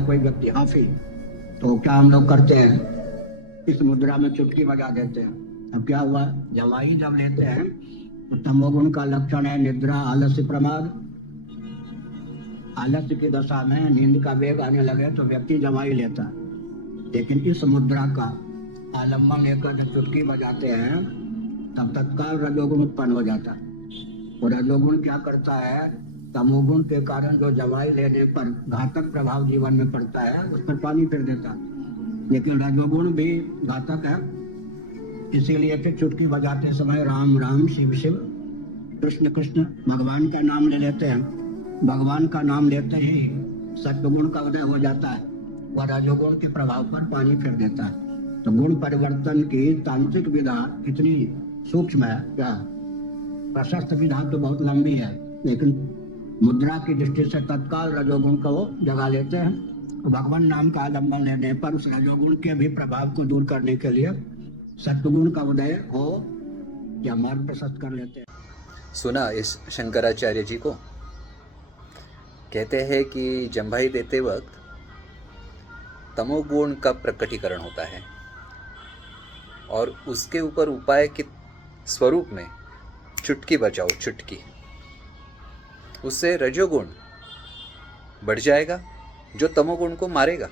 है कोई व्यक्ति हाफी, तो क्या हम लोग करते हैं, इस मुद्रा में चुटकी बजा देते हैं। अब क्या हुआ, जवाई जब लेते हैं तो तमोगुण का लक्षण है निद्रा, आलस्य, प्रमाद। आलस्य की दशा में नींद का वेग आने लगे तो व्यक्ति जवाई लेता है। लेकिन इस मुद्रा का आलम्बन लेकर जब चुटकी बजाते हैं तब तत्काल रजोगुण उत्पन्न हो जाता है। और रजोगुण क्या करता है, तमोगुण के कारण जो जवाई लेने पर घातक प्रभाव जीवन में पड़ता है उस पर पानी फिर देता है। लेकिन रजोगुण भी घातक है, इसीलिए फिर चुटकी बजाते समय राम राम, शिव शिव, कृष्ण कृष्ण भगवान का नाम ले लेते हैं। भगवान का नाम लेते ही सत्वगुण का उदय हो जाता है और रजोगुण के प्रभाव पर पानी फिर देता है। तो गुण परिवर्तन की तांत्रिक विधा कितनी सूक्ष्म है, क्या प्रशस्त विधा तो बहुत लंबी है, लेकिन मुद्रा की दृष्टि से तत्काल रजोगुण को जगा लेते हैं। भगवान नाम का आलम्बन लेने पर उस रजोगुण के भी प्रभाव को दूर करने के लिए सत्वगुण का उदय हो या मार्ग प्रशस्त कर लेते हैं। सुना इस शंकराचार्य जी को, कहते हैं कि जम्भाई देते वक्त तमोगुण का प्रकटीकरण होता है और उसके ऊपर उपाय के स्वरूप में चुटकी बजाओ, चुटकी, उससे रजोगुण बढ़ जाएगा जो तमोगुण को मारेगा,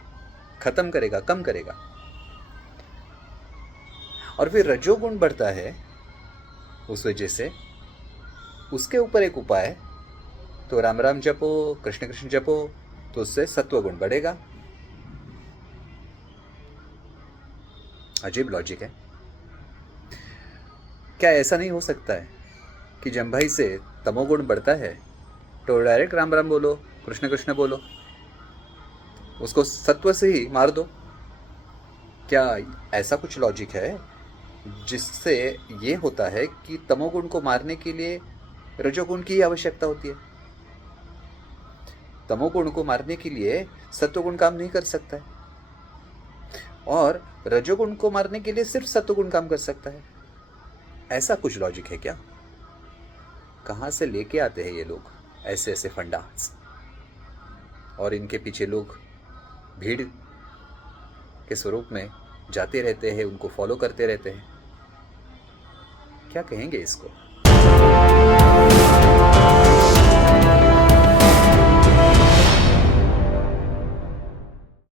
खत्म करेगा, कम करेगा। और फिर रजोगुण बढ़ता है, उस वजह से उसके ऊपर एक उपाय, तो राम राम जपो, कृष्ण कृष्ण जपो, तो उससे सत्वगुण बढ़ेगा। अजीब लॉजिक है। क्या ऐसा नहीं हो सकता है कि जम्भाई से तमोगुण बढ़ता है तो डायरेक्ट राम राम बोलो, कृष्ण कृष्ण बोलो, उसको सत्व से ही मार दो? क्या ऐसा कुछ लॉजिक है जिससे ये होता है कि तमोगुण को मारने के लिए रजोगुण की आवश्यकता होती है? तमोगुण को मारने के लिए सत्वगुण काम नहीं कर सकता है और रजोगुण को मारने के लिए सिर्फ सत्वगुण काम कर सकता है। ऐसा कुछ लॉजिक है क्या? कहाँ से लेके आते हैं ये लोग ऐसे ऐसे फंडास, और इनके पीछे लोग भीड़ के स्वरूप में जाते रहते हैं, उनको फॉलो करते रहते हैं। क्या कहेंगे इसको?